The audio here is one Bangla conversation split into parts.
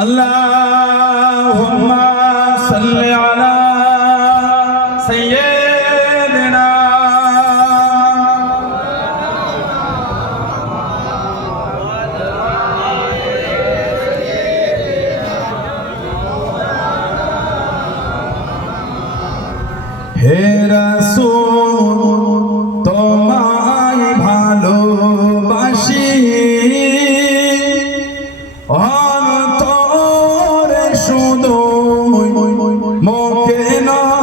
अल्लाहुम्मा सल्लि अला सय्यिदिना हे रसूल তোমায় ভালোবাসি অন্তরে শুধু মুখে নয়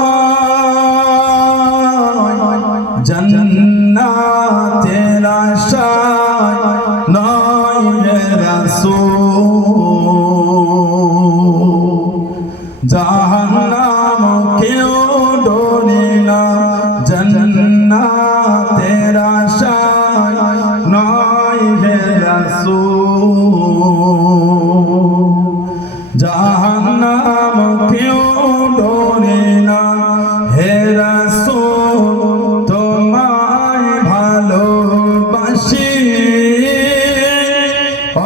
জান্নাতের আশায় নয় হে রাসূল জাহান্নাম কেউ ডরে না জান্নাতের আশায় নয় হে রাসূল জাহান্নাম কেউ ডরে না হে রাসূল তোমায় ভালোবাসি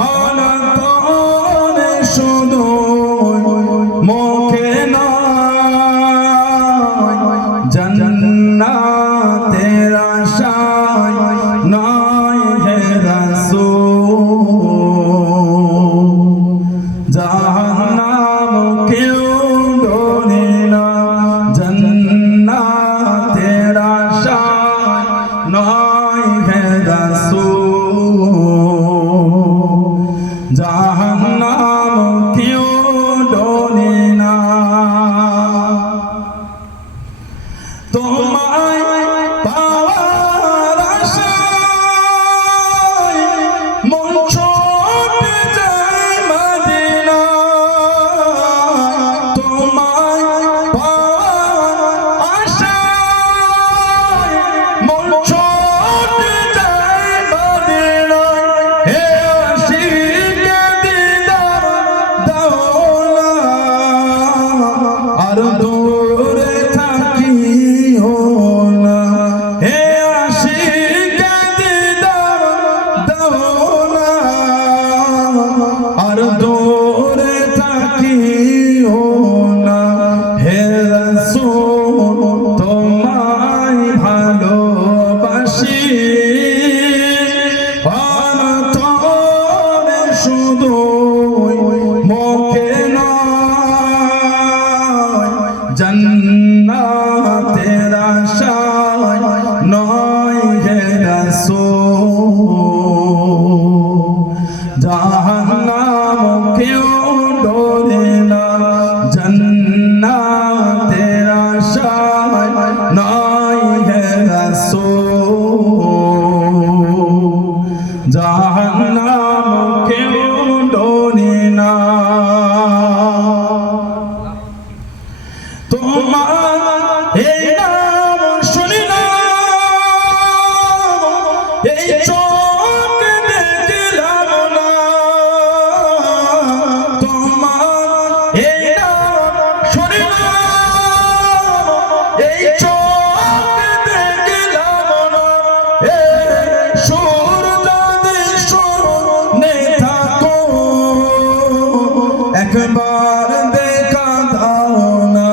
অন্তরে শুধু মুখে নয় জান্নাতের আশায় নয় হে রাসূল জাহান্নাম কেউ ডরে না জান্নাতের আশায় নয় হে রাসূল জাহান্নাম কেউ ডরে না তোমায় পাওয়ার আশায় মন ছুটে যায় মদিনায় তোমায় পাওয়ার আশায় মন ছুটে যায় মদিনায় হে আশিকে দিদার দাও না আর দূরে থাকিও না হে আশিকে দিদার দাও না আর দূরে থাকিও না হে রাসূল তোমায় ভালোবাসি অন্তরে শুধু মুখে নয় জান্নাতের আশায় নয় হে রাসূল জাহান্নাম কেউ ডরে না জান্নাতের আশায় নয় হে রাসূল জাহান্নাম কেউ ডরে না তোমার এই নাম শুনিলাম এই চোখ দেখলাম না তোমার এই নাম শুনিলাম এই চোখ দেখলাম না এই সুর যদি শুনে থাকো একবার দেখা দাও না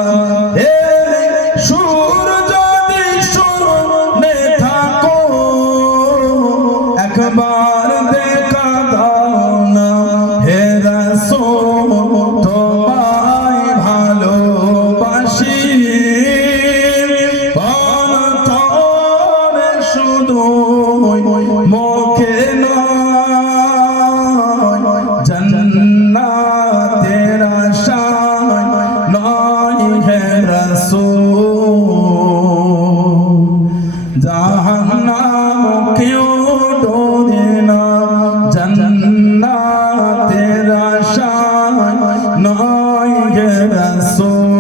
সুর যদি শুনে থাকো একবার দেখা দাও না হে রাসূল তোমায় ভালোবাসি অন্তরে শুধু মুখে নয় জান্নাতের আশায় নয় হে রাসূল জাহান্নাম কেউ ডরে না জান্নাতের আশায় নয় হে রাসূল